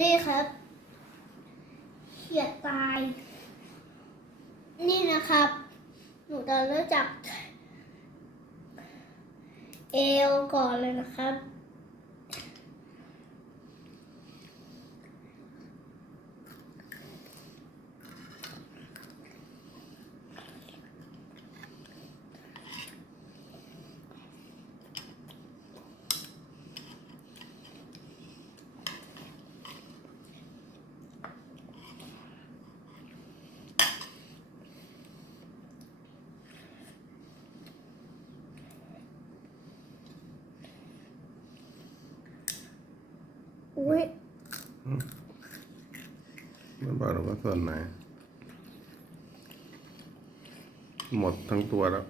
นี่ครับเขียดตาย นี่นะครับ หนูจะเริ่มจากเอวก่อนเลยนะครับ อุ้ยมันบอกเราว่าส่วนไหน หมดทั้งตัวแล้ว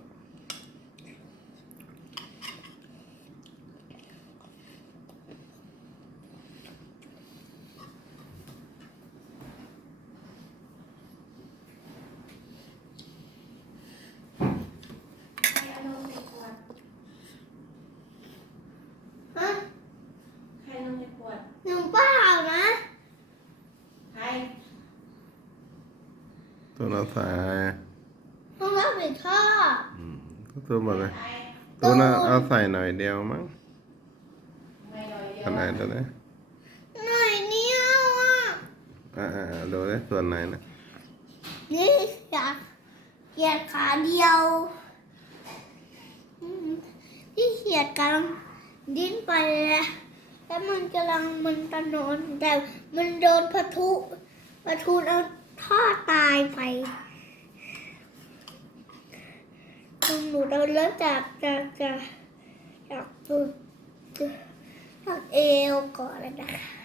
ใครเอานมในขวด ฮะ ใครนมในข วด หนูเปล่านะ ใคร ตัวเราใส่อะไรต้องรับผิดชอบอืมก็ตัวหมดเลย ใครตัวน่ะเอาใส่หน่อยเดียวมั้งไม่ลอยเดียวอันไหนตัวไหนหน่อยเดียวอะ อ่าอ่าดูเลยส่วนไหนนะนี่อยากเขียดขาเดียวอืมที่เขียดกำลังดิ้นไปแล้ว แล้วมันกำลังมันตะนอนแต่มันโดนพะทุพะทุเอาท่อตายไปหนูเราเริ่มจากจากจากจากตัวจากเอวก่อนเลยนะคะ